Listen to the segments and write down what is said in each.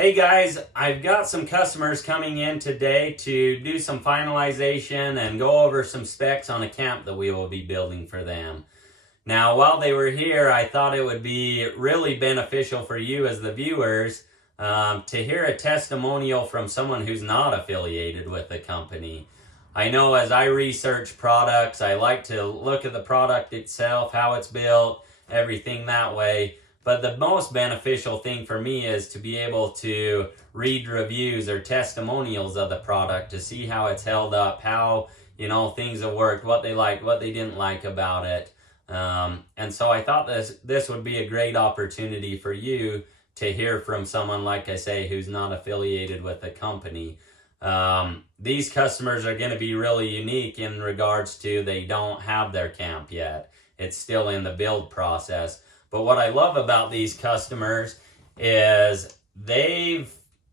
Hey guys, I've got some customers coming in today to do some finalization and go over some specs on a camp that we will be building for them. Now, while they were here, I thought it would be really beneficial for you as the viewers to hear a testimonial from someone who's not affiliated with the company. I know as I research products, I like to look at the product itself, how it's built, everything that way. But the most beneficial thing for me is to be able to read reviews or testimonials of the product to see how it's held up, how things have worked, what they liked, what they didn't like about it. And so I thought this would be a great opportunity for you to hear from someone, like I say, who's not affiliated with the company. These customers are going to be really unique in regards to they don't have their camp yet. It's still in the build process. But what I love about these customers is they've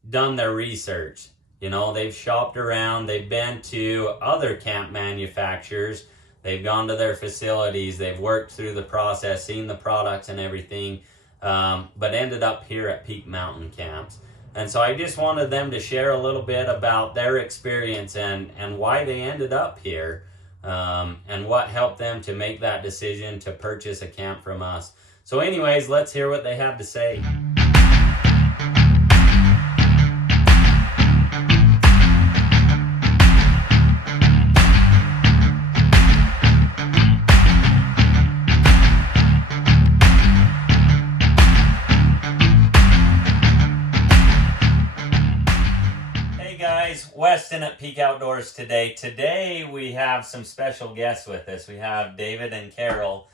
done their research. They've shopped around, they've been to other camp manufacturers, they've gone to their facilities, they've worked through the process, seen the products and everything, but ended up here at Peak Mtn Camps. And so I just wanted them to share a little bit about their experience and why they ended up here, and what helped them to make that decision to purchase a camp from us. So anyways, let's hear what they have to say. Hey guys, Weston at Peak Outdoors today. Today we have some special guests with us. We have David and Carol.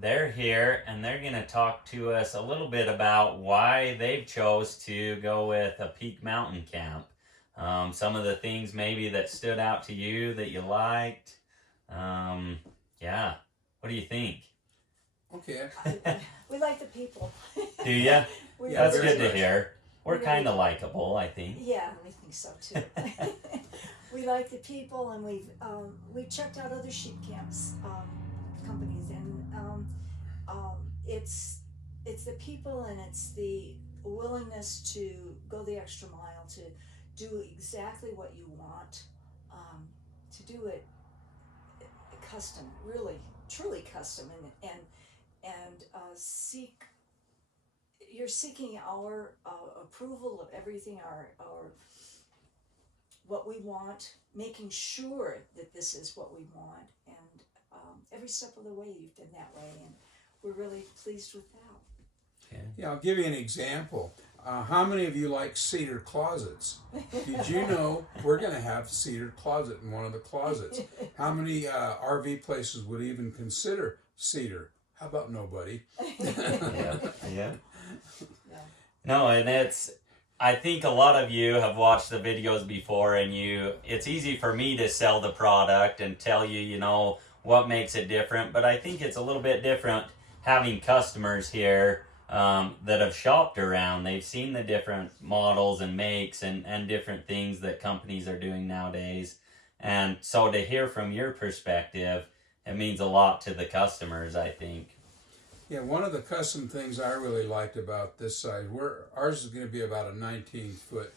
They're here and they're going to talk to us a little bit about why they've chose to go with a Peak Mtn Camp. Some of the things maybe that stood out to you that you liked. Yeah, what do you think? Okay. We like the people. Do ya? That's good to much. hear. We're kind of likable, I think. Yeah, we think so too. We like the people, and we've checked out other sheep camps companies, and it's the people, and it's the willingness to go the extra mile to do exactly what you want, to do it custom, really truly custom, and you're seeking our approval of everything, our what we want, making sure that this is what we want, and every step of the way you've been that way, and we're really pleased with that. Yeah, I'll give you an example. How many of you like cedar closets? Did you know we're going to have a cedar closet in one of the closets? How many RV places would even consider cedar? How about nobody? Yeah. No, and I think a lot of you have watched the videos before, and it's easy for me to sell the product and tell you, what makes it different, but I think it's a little bit different having customers here that have shopped around. They've seen the different models and makes and different things that companies are doing nowadays. And so to hear from your perspective, it means a lot to the customers, I think. Yeah, one of the custom things I really liked about this size, ours is going to be about a 19-foot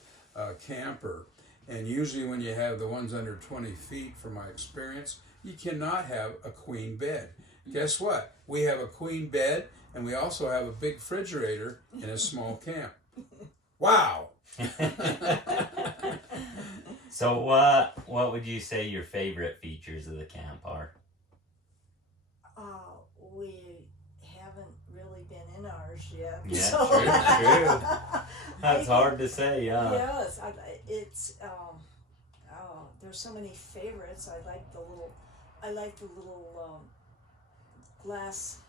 camper. And usually when you have the ones under 20 feet, from my experience, you cannot have a queen bed. Guess what? We have a queen bed, and we also have a big refrigerator in a small camp. Wow! So what would you say your favorite features of the camp are? We haven't really been in ours yet. Yeah, so. true. That's hard to say, yeah. Yes, it's there's so many favorites. I like the little glass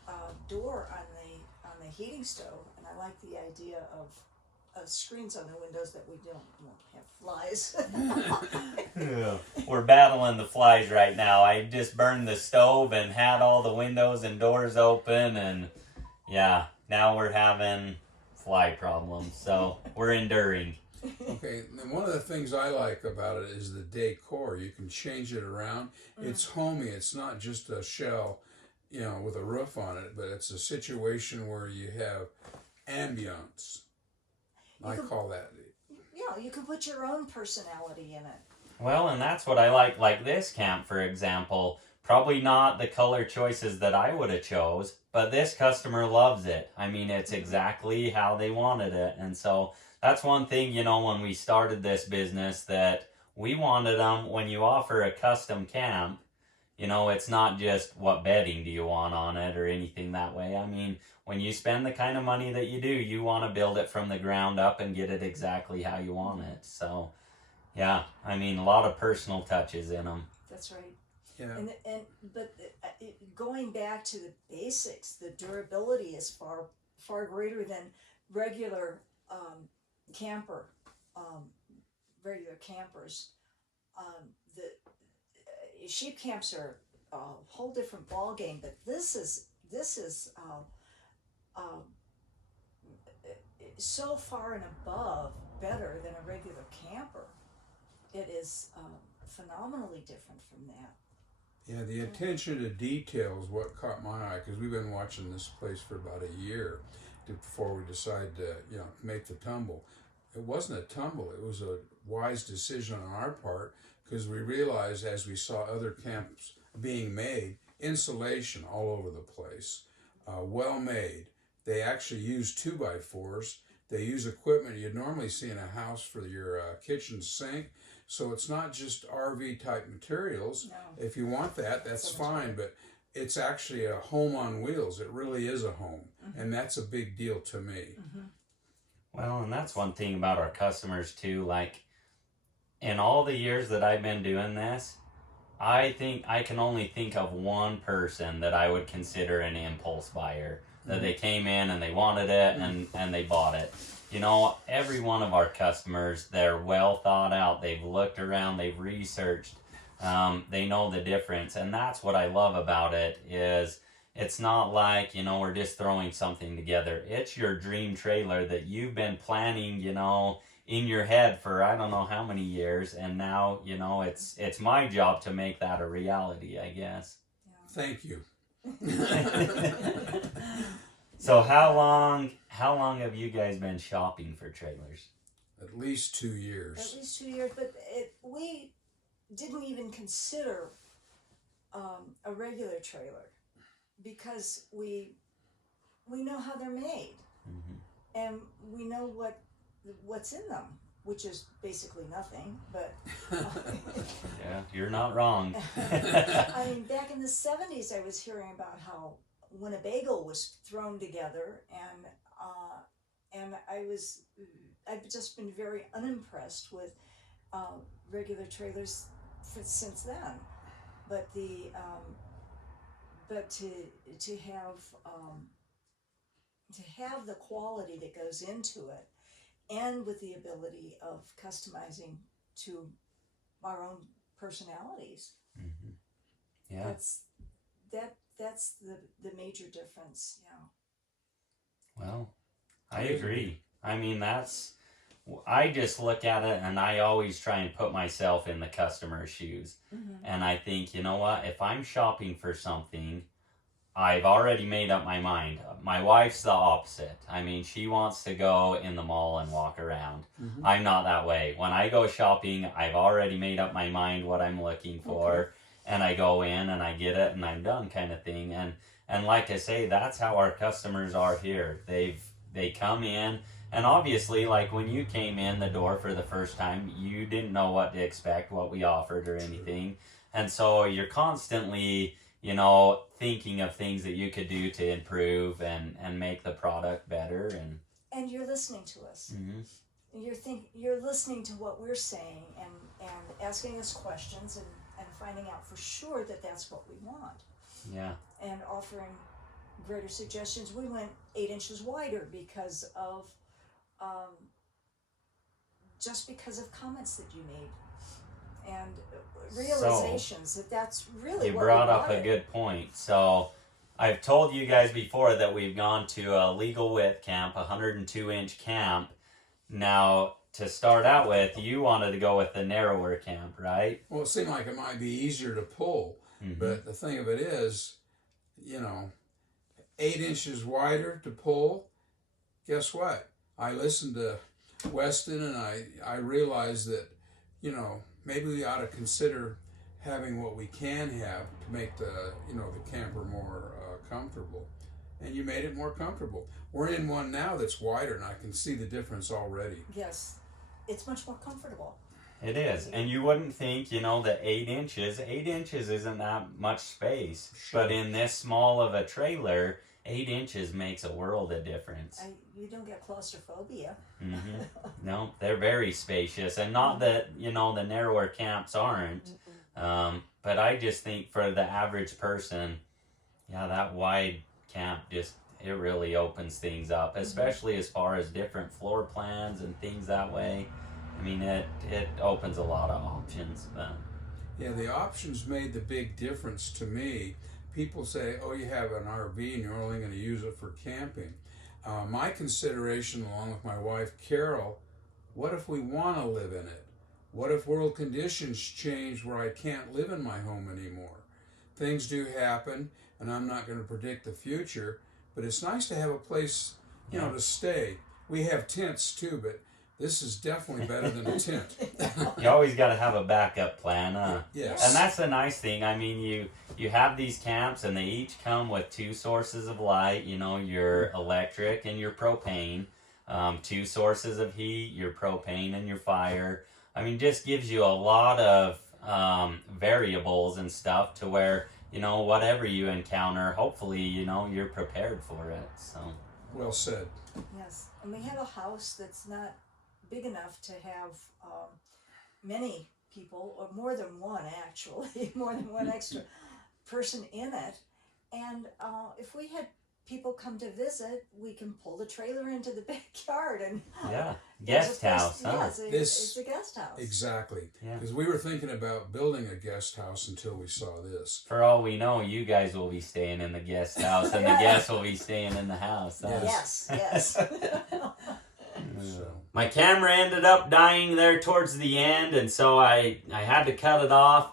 door on the heating stove, and I like the idea of screens on the windows that we won't have flies. Yeah. We're battling the flies right now. I just burned the stove and had all the windows and doors open, and yeah, now we're having fly problems, so we're enduring. Okay, and one of the things I like about it is the decor. You can change it around. It's homey. It's not just a shell, with a roof on it, but it's a situation where you have ambiance. I call that. Yeah, you can put your own personality in it. Well, and that's what I like this camp, for example. Probably not the color choices that I would have chose, but this customer loves it. I mean, it's exactly how they wanted it. And so that's one thing, you know, when we started this business, that we wanted them, when you offer a custom camp, you know, it's not just what bedding do you want on it or anything that way. I mean, when you spend the kind of money that you do, you want to build it from the ground up and get it exactly how you want it. So, yeah, I mean, a lot of personal touches in them. That's right. Yeah. But going back to the basics, the durability is far greater than regular camper, regular campers. The sheep camps are a whole different ball game, but this is so far and above better than a regular camper. It is phenomenally different from that. Yeah, the attention to detail is what caught my eye, because we've been watching this place for about a year before we decided to, you know, make the tumble. It wasn't a tumble; it was a wise decision on our part, because we realized as we saw other camps being made, insulation all over the place, well made. They actually use 2x4s. They use equipment you'd normally see in a house for your kitchen sink. So it's not just RV type materials. No. If you want that, that's fine, but it's actually a home on wheels. It really is a home, and that's a big deal to me. Well, and that's one thing about our customers too. Like, in all the years that I've been doing this, I think I can only think of one person that I would consider an impulse buyer. That they came in and they wanted it and they bought it. You know, every one of our customers, they're well thought out. They've looked around, they've researched, they know the difference. And that's what I love about it, is it's not like, you know, we're just throwing something together. It's your dream trailer that you've been planning, you know, in your head for I don't know how many years. And now, you know, it's my job to make that a reality, I guess. Thank you. So how long have you guys been shopping for trailers? At least 2 years. At least 2 years, but we didn't even consider a regular trailer because we know how they're made, and we know what's in them, which is basically nothing. But Yeah, you're not wrong. I mean, back in the 70s, I was hearing about how Winnebago was thrown together, and I've just been very unimpressed with regular trailers since then. But to have the quality that goes into it, and with the ability of customizing to our own personalities, Yeah. that's the major difference. Yeah. Well, I agree. I mean, I just look at it and I always try and put myself in the customer's shoes. And I think, you know what, if I'm shopping for something, I've already made up my mind. My wife's the opposite. I mean, she wants to go in the mall and walk around. I'm not that way. When I go shopping, I've already made up my mind what I'm looking for. And I go in and I get it and I'm done, kind of thing. And like I say, that's how our customers are here. They come in, and obviously, like when you came in the door for the first time, you didn't know what to expect, what we offered or anything. And so you're constantly, you know, thinking of things that you could do to improve and make the product better. And you're listening to us. You're listening to what we're saying and asking us questions and finding out for sure that that's what we want. Yeah. And offering greater suggestions. We went 8 inches wider because of just because of comments that you made and realizations that's really you what brought we up wanted. a good point. So I've told you guys before that we've gone to a legal width camp, 102-inch camp. Now, to start out with, you wanted to go with the narrower camp, right? Well, it seemed like it might be easier to pull, but the thing of it is, you know, 8 inches wider to pull. Guess what? I listened to Weston and I realized that, you know, maybe we ought to consider having what we can have to make the, you know, the camper more comfortable. And you made it more comfortable. We're in one now that's wider, and I can see the difference already. Yes, it's much more comfortable. It is, and you wouldn't think, you know, that 8 inches isn't that much space, Sure. but in this small of a trailer, 8 inches makes a world of difference. You don't get claustrophobia. No, they're very spacious, and not that, you know, the narrower camps aren't, but I just think for the average person, yeah, that wide camp just, it really opens things up, especially as far as different floor plans and things that way. I mean, it opens a lot of options. But Yeah, the options made the big difference to me. People say, oh, you have an RV and you're only going to use it for camping. My consideration, along with my wife, Carol, what if we want to live in it? What if world conditions change where I can't live in my home anymore? Things do happen, and I'm not going to predict the future, but it's nice to have a place, you know, to stay. We have tents too, but this is definitely better than a tent. you always got to have a backup plan, huh? Yes. And that's the nice thing. I mean, you have these camps, and they each come with 2 sources of light. You know, your electric and your propane. 2 sources of heat, your propane and your fire. I mean, just gives you a lot of variables and stuff to where, you know, whatever you encounter, hopefully, you know, you're prepared for it. So Well said. Yes, and we have a house that's not big enough to have many people, or more than one actually, more than one extra person in it. And if we had people come to visit, we can pull the trailer into the backyard and yeah, there's a guest place- house, huh? Yes, it's a guest house. Exactly. Yeah. Because we were thinking about building a guest house until we saw this. For all we know, you guys will be staying in the guest house, and the guests will be staying in the house. Huh? Yes. So, My camera ended up dying there towards the end, and so I had to cut it off.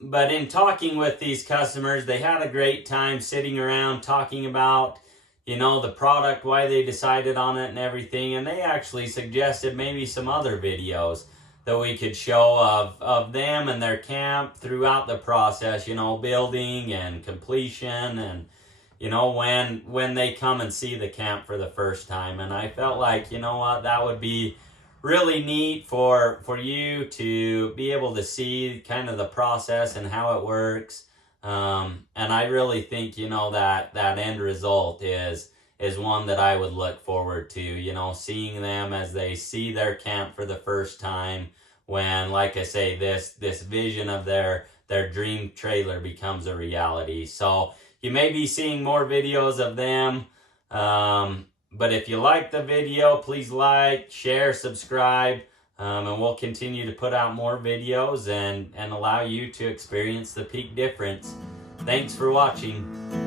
But in talking with these customers, they had a great time sitting around talking about, you know, the product, why they decided on it and everything. And they actually suggested maybe some other videos that we could show of them and their camp throughout the process, you know, building and completion, and, you know, when they come and see the camp for the first time. And I felt like, you know what, that would be really neat for you to be able to see kind of the process and how it works. And I really think, you know, that end result is one that I would look forward to, you know, seeing them as they see their camp for the first time, when, like I say, this vision of their dream trailer becomes a reality. So you may be seeing more videos of them. But if you like the video, please like, share, subscribe, and we'll continue to put out more videos and allow you to experience the Peak difference. Thanks for watching.